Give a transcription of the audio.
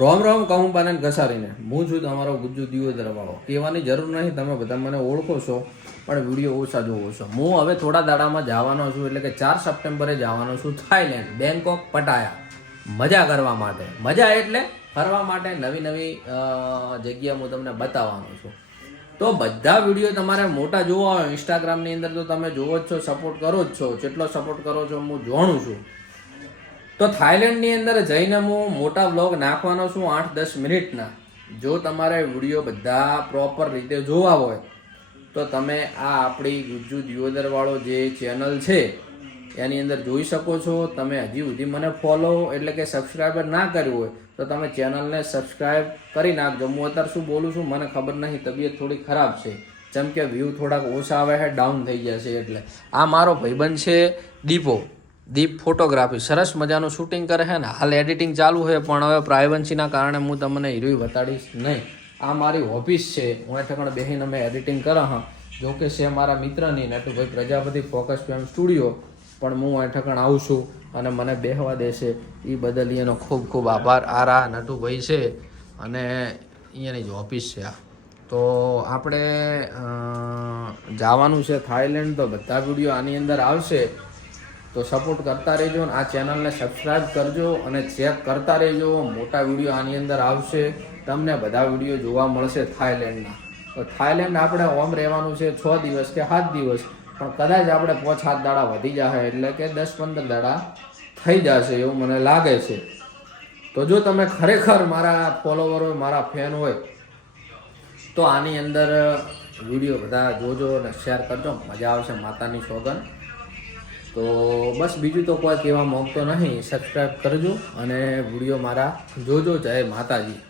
રોમ રોમ કહું પાને ઘસારીને, હું છું તમારો ગુજ્જુ દીવો દરવાળો કહેવાની જરૂર નહીં, તમે બધા મને ઓળખો છો, પણ વીડિયો ઓછા જોવો છો. હું હવે થોડા દાડામાં જવાનો છું, એટલે કે ચાર સપ્ટેમ્બરે જવાનો છું થાઈલેન્ડ, બેંકોક, પટાયા. મજા કરવા માટે. મજા એટલે ફરવા માટે નવી નવી જગ્યા હું તમને બતાવવાનો છું. તો બધા વીડિયો તમારે મોટા જોવા હોય ઇન્સ્ટાગ્રામની અંદર તો તમે જોવો જ છો સપોર્ટ કરો જ છો. જેટલો સપોર્ટ કરો છો, હું જાણું છું. તો થાઈલેન્ડની અંદર જઈને હું મોટા વ્લોગ નાખવાનો છું આઠ દસ મિનિટના. જો તમારે વીડિયો બધા પ્રોપર રીતે જોવા હોય, તો તમે આ આપણી ગુજ્જુ દિયોદરવાળો જે ચેનલ છે, એની અંદર જોઈ શકો છો. તમે હજી સુધી મને ફોલો એટલે કે સબસ્ક્રાઈબર ના કર્યું હોય, તો તમે ચેનલને સબસ્ક્રાઈબ કરી નાખજો હું અત્યારે શું બોલું છું, મને ખબર નહીં, તબિયત થોડી ખરાબ છે. જેમ કે વ્યૂ થોડાક ઓછા આવે છે ડાઉન થઈ જશે એટલે. આ મારો ભાઈબંધ છે દીપો. દીપ ફોટોગ્રાફી સરસ મજાનું શૂટિંગ કરે છે ને. હાલ એડિટિંગ ચાલુ છે, પણ હવે પ્રાઇવન્સીના કારણે હું તમને હીરોઈ બતાડીશ નહીં. આ મારી ઓફિસ છે. હું ઠકણ બેહીને અમે એડિટિંગ કરા હા જો કે છે મારા મિત્રની Natubhai Prajapati focus fame studio પણ હું અહીં આવું છું અને મને બેહવા દેશે. એ બદલ એનો ખૂબ ખૂબ આભાર. આ રા નટુભાઈ છે અને અહીંયાની જ ઓફિસ છે આ. તો આપણે જવાનું છે થાઈલેન્ડ તો બધા વીડિયો આની અંદર આવશે. તો સપોર્ટ કરતા રહેજો અને આ ચેનલને સબસ્ક્રાઈબ કરજો અને ચેક કરતા રહેજો. મોટા વીડિયો આની અંદર આવશે. તમને બધા વીડિયો જોવા મળશે થાઈલેન્ડના તો થાઈલેન્ડ આપણે ઓમ રહેવાનું છે છ દિવસ કે સાત દિવસ. પણ કદાચ આપણે પાંચ સાત દાડા વધી જશે એટલે કે દસ પંદર દાડા થઈ જશે એવું મને લાગે છે. તો જો તમે ખરેખર મારા ફોલોવર હોય, મારા ફેન હોય, તો આની અંદર વીડિયો બધા જોજો અને શેર કરજો. મજા આવશે માતાની સોગન તો બસ બીજું તો કોઈ કહેવા માગતો નહીં. સબસ્ક્રાઈબ કરજો અને વીડિયો મારા જોજો જય માતાજી.